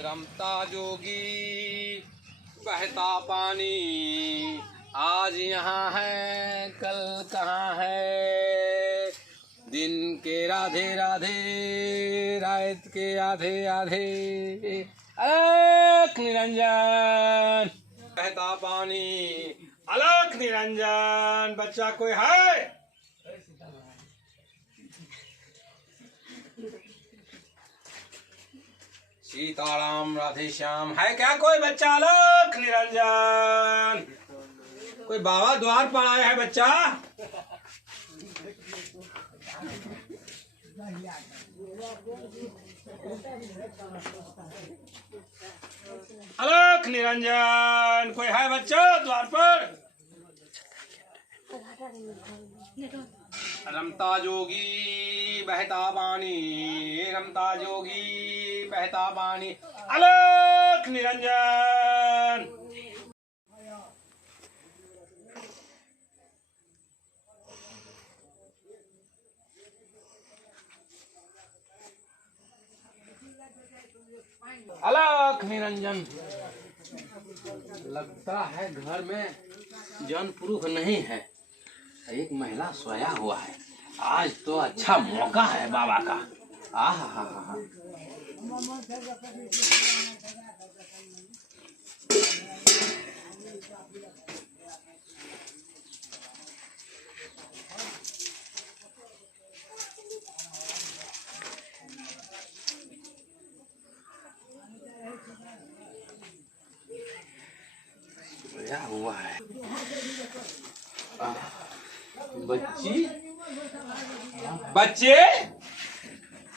रमता जोगी बहता पानी, आज यहाँ है कल कहाँ है। दिन के राधे राधे, रात के आधे आधे, अलख निरंजन बहता पानी, अलख निरंजन। बच्चा कोई है? सीताराम राधे श्याम है क्या कोई बच्चा? अलख निरंजन। कोई बाबा द्वार पर आया है बच्चा? अलख निरंजन कोई है बच्चा द्वार पर? रमता जोगी बहता पानी, रमता जोगी बहता पानी, अलख निरंजन। अलख निरंजन। लगता है घर में जन पुरुष नहीं है, एक महिला सोया हुआ है। आज तो अच्छा मौका है बाबा का। आहा सोया हुआ है। बच्ची बच्चे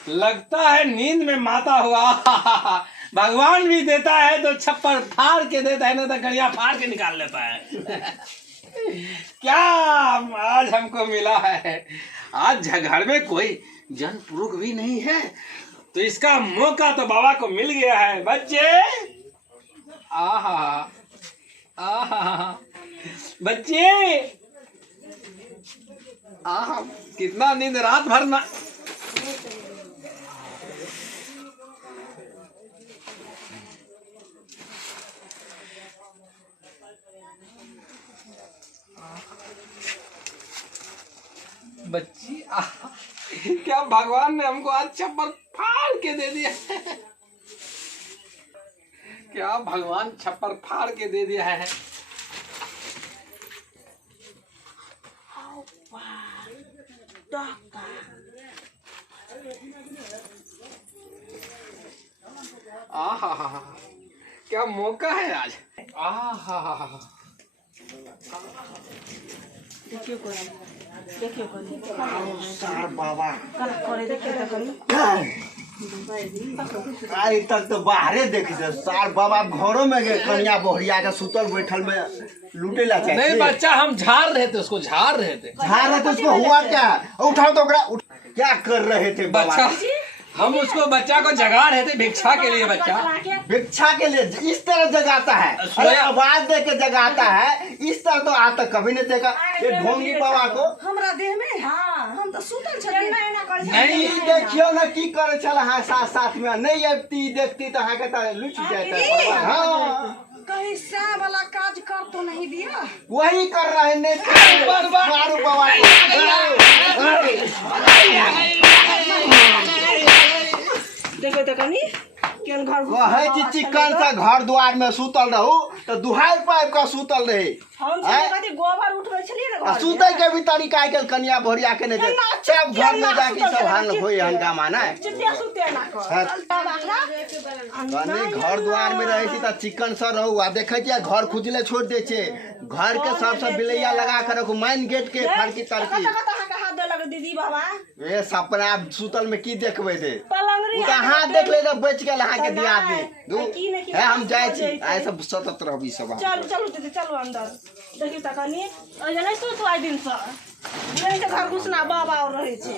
लगता है नींद में माता हुआ। भगवान भी देता है तो छप्पर फाड़ के देता है, ना तो गड़िया फाड़ के निकाल लेता है। क्या आज हमको मिला है? आज घर में कोई जन पुरुष भी नहीं है, तो इसका मौका तो बाबा को मिल गया है। बच्चे आहा आहा, बच्चे आहा, कितना नींद रात भर ना। बच्ची आहा, क्या भगवान ने हमको आज छप्पर फाड़ के दे दिया। क्या भगवान छप्पर फाड़ के दे दिया है। आहा, क्या मौका है आज। आहा, देखियो सार बाबा आई तक तो बाहरे देखी थे। सार बाबा घरों में गए, कन्या बोहरिया के सुतल बैठल में लूटे ला चाहिए। नहीं बच्चा, हम झाड़ रहे थे उसको, झाड़ रहे थे। झाड़ रहे थे उसको, हुआ क्या? उठाओ तो क्या कर रहे थे बच्चा? हम उसको बच्चा को जगा रहे थे भिक्षा के लिए। बच्चा भिक्षा के लिए इस तरह जगाता है, अरे आवाज दे के जगाता है। इस तरह तो आज तक कभी नहीं देखा ये ढोंगी बाबा को। हमरा देह में हाँ, हम तो सुतल छलिए नहीं देखियो ना की करे चला। हाँ साथ साथ में नहीं आती देखती तो हाँ कहता लुच जाता। हाँ कहीं सा वाला काज कर तो नहीं दिया, वही कर रहा है। नहीं मारू बाबा देखो तो कनी केन घर कहे जी चिकन सा घर द्वार में सुतल रहू तो दुहाई पाइप का सुतल रहे। हम कथि गोबर उठबै छलिए ना, सुतै के भी तरीका आइकल कन्या भोरिया के नहीं सब घर में जाके सब हाल होई हंगामा ना। चित्ते सुते ना कर कने घर द्वार में रहे छी त चिकन सा रहू। आ देखे छियै घर खुजले छोड़ दे छे। घर के सब बिलैया लगा के रखू, मेन गेट के फड़की तरकी। हाथ दे लगे दीदी बाबा ए सपना सुतल में की देखबै दे? पलंगरी उ हाथ देख ले तो बच गेल अहाँ के दिया दे दू है। हम जाय छी आइ सब सतत रहबी सब। चलो दीदी चलो अंदर देखियो त कनी। ओइ जने तो आइ दिन से घर घुसना बाबा और रहे छे।